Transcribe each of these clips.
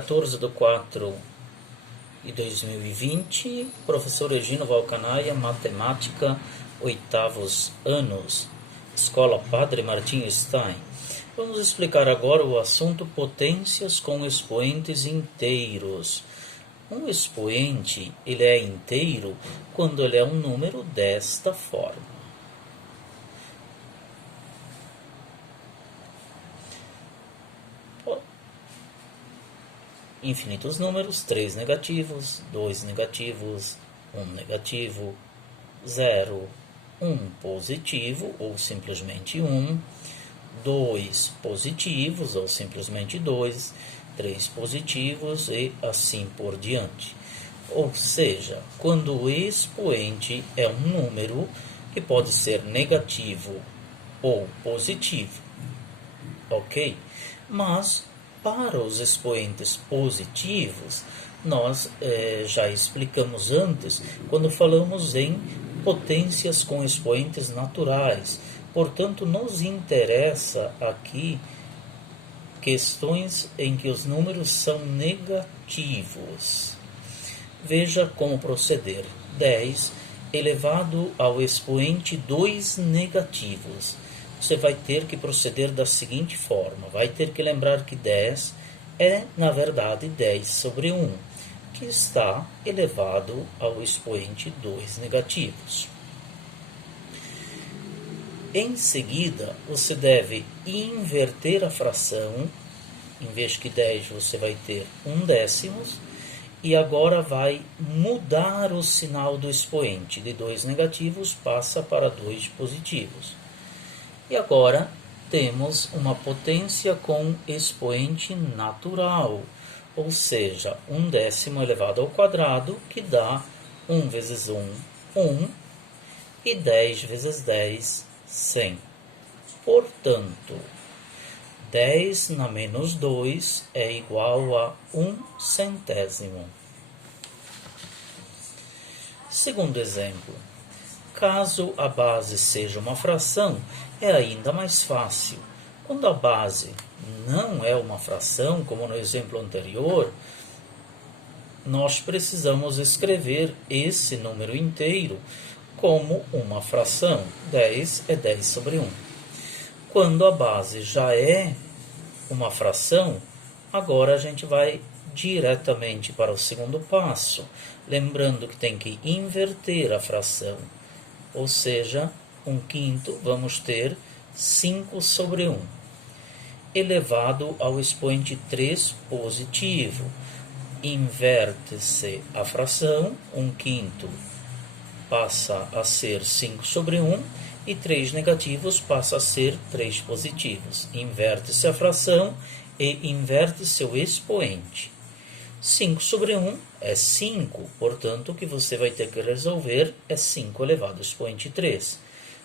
14/4/2020, professor Egino Valcanaia, matemática, 8º anos, Escola Padre Martinho Stein. Vamos explicar agora o assunto potências com expoentes inteiros. Um expoente ele é inteiro quando ele é um número desta forma. Infinitos números, 3 negativos, 2 negativos, 1 negativo, 0, 1 positivo ou simplesmente 1, 2 positivos ou simplesmente 2, 3 positivos e assim por diante. Ou seja, quando o expoente é um número que pode ser negativo ou positivo, ok? Mas para os expoentes positivos, nós já explicamos antes, quando falamos em potências com expoentes naturais. Portanto, nos interessa aqui questões em que os números são negativos. Veja como proceder. 10 elevado ao expoente 2 negativos. Você vai ter que proceder da seguinte forma. Vai ter que lembrar que 10 é, na verdade, 10 sobre 1, que está elevado ao expoente 2 negativos. Em seguida, você deve inverter a fração. Em vez de 10, você vai ter 1/10. E agora vai mudar o sinal do expoente. De 2 negativos passa para 2 positivos. E agora temos uma potência com expoente natural, ou seja, 1/10 elevado ao quadrado, que dá 1 vezes 1, 1, e 10 vezes 10, 100. Portanto, 10 na menos 2 é igual a 1 centésimo. Segundo exemplo. Caso a base seja uma fração, é ainda mais fácil. Quando a base não é uma fração, como no exemplo anterior, nós precisamos escrever esse número inteiro como uma fração. 10 é 10 sobre 1. Quando a base já é uma fração, agora a gente vai diretamente para o segundo passo, lembrando que tem que inverter a fração. Ou seja, 1/5 vamos ter 5 sobre 1, elevado ao expoente 3 positivo. Inverte-se a fração, 1/5 passa a ser 5 sobre 1 e 3 negativos passa a ser 3 positivos. Inverte-se a fração e inverte-se o expoente. 5 sobre 1 é 5, portanto, o que você vai ter que resolver é 5 elevado ao expoente 3.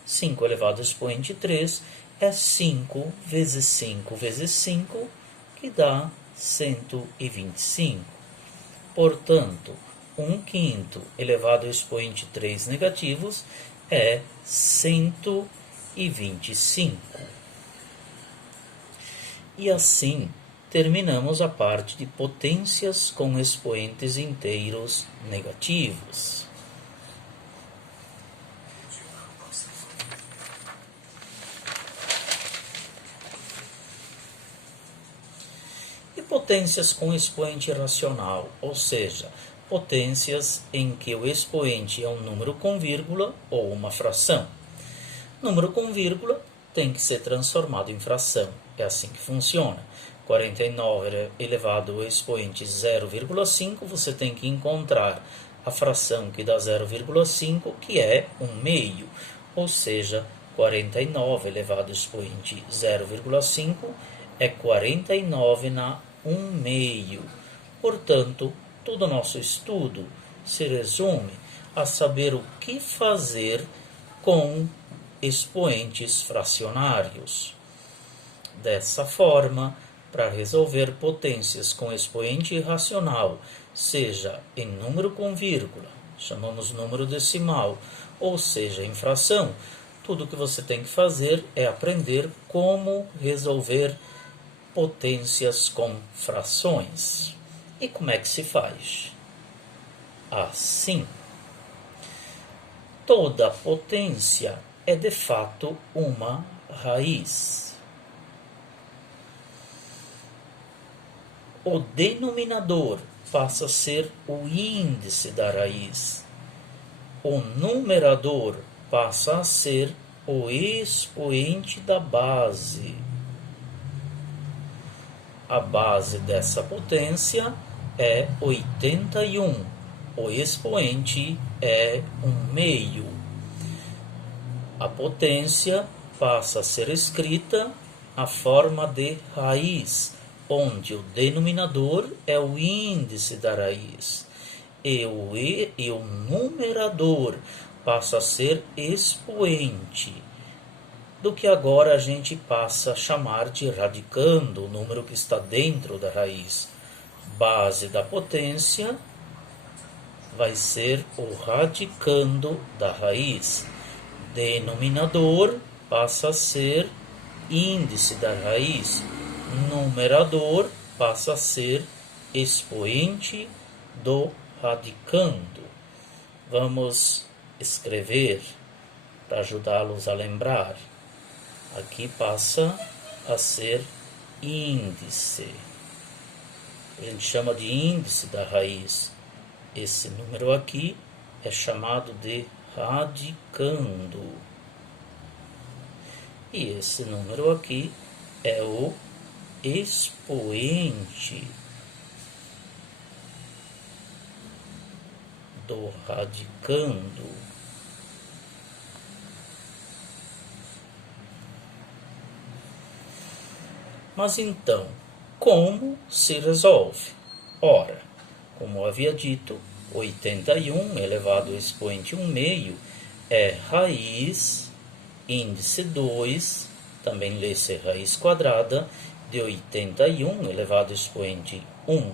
5 elevado ao expoente 3 é 5 vezes 5 vezes 5, que dá 125. Portanto, 1/5 elevado ao expoente 3 negativos é 125. E assim terminamos a parte de potências com expoentes inteiros negativos. E potências com expoente racional, ou seja, potências em que o expoente é um número com vírgula ou uma fração. Número com vírgula tem que ser transformado em fração. É assim que funciona. 49 elevado ao expoente 0,5, você tem que encontrar a fração que dá 0,5, que é 1/2. Ou seja, 49 elevado ao expoente 0,5 é 49 na 1/2. Portanto, todo o nosso estudo se resume a saber o que fazer com expoentes fracionários. Dessa forma, para resolver potências com expoente irracional, seja em número com vírgula, chamamos número decimal, ou seja em fração, tudo que você tem que fazer é aprender como resolver potências com frações. E como é que se faz? Assim, toda potência é de fato uma raiz. O denominador passa a ser o índice da raiz. O numerador passa a ser o expoente da base. A base dessa potência é 81. O expoente é 1/2. A potência passa a ser escrita na forma de raiz, onde o denominador é o índice da raiz e o numerador passa a ser expoente, do que agora a gente passa a chamar de radicando, o número que está dentro da raiz. Base da potência vai ser o radicando da raiz. Denominador passa a ser índice da raiz. Numerador passa a ser expoente do radicando. Vamos escrever para ajudá-los a lembrar. Aqui passa a ser índice. A gente chama de índice da raiz. Esse número aqui é chamado de radicando. E esse número aqui é o expoente do radicando. Mas então, como se resolve? Ora, como havia dito, 81 elevado ao expoente 1/2 é raiz, índice 2, também lê-se raiz quadrada, de 81 elevado ao expoente 1.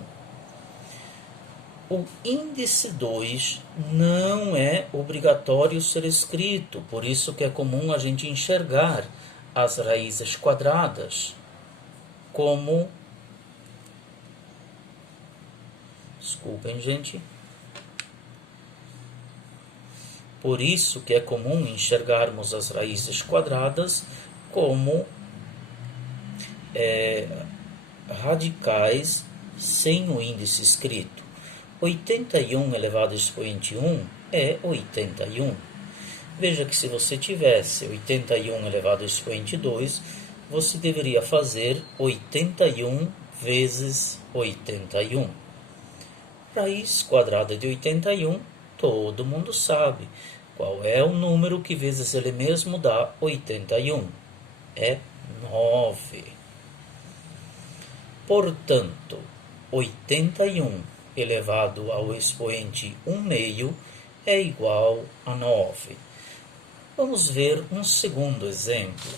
O índice 2 não é obrigatório ser escrito, por isso que é comum a gente enxergar as raízes quadradas como... Desculpem, gente. Por isso que é comum enxergarmos as raízes quadradas como radicais sem o índice escrito. 81 elevado ao expoente 1 é 81. Veja que se você tivesse 81 elevado ao expoente 2, você deveria fazer 81 vezes 81. Raiz quadrada de 81, todo mundo sabe. Qual é o número que vezes ele mesmo dá 81? É 9. Portanto, 81 elevado ao expoente 1/2 é igual a 9. Vamos ver um segundo exemplo.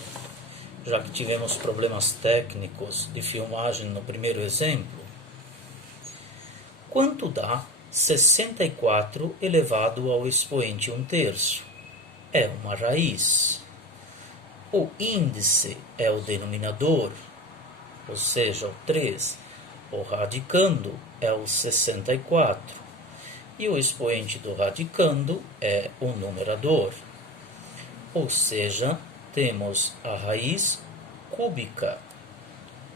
Já que tivemos problemas técnicos de filmagem no primeiro exemplo, quanto dá 64 elevado ao expoente 1/3? É uma raiz. O índice é o denominador, ou seja, o 3. O radicando é o 64. E o expoente do radicando é o numerador. Ou seja, temos a raiz cúbica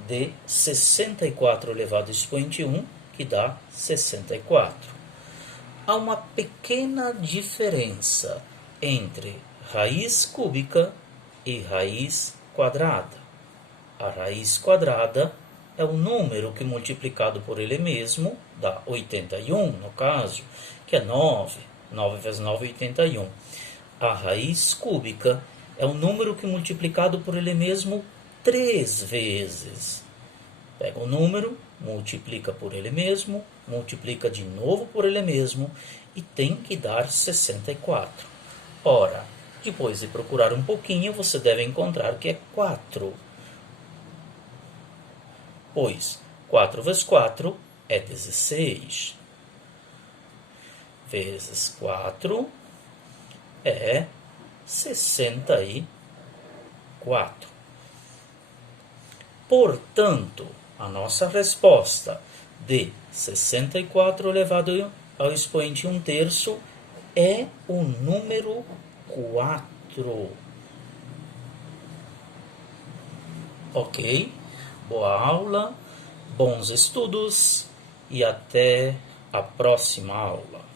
de 64 elevado ao expoente 1, que dá 64. Há uma pequena diferença entre raiz cúbica e raiz quadrada. A raiz quadrada é o número que multiplicado por ele mesmo dá 81, no caso, que é 9. 9 vezes 9 é 81. A raiz cúbica é o número que multiplicado por ele mesmo 3 vezes. Pega o número, multiplica por ele mesmo, multiplica de novo por ele mesmo e tem que dar 64. Ora, depois de procurar um pouquinho, você deve encontrar que é 4. Pois 4 vezes 4 é 16. Vezes 4 é 64. Portanto, a nossa resposta de 64 elevado ao expoente 1/3 é o número 4. Ok? Boa aula, bons estudos e até a próxima aula.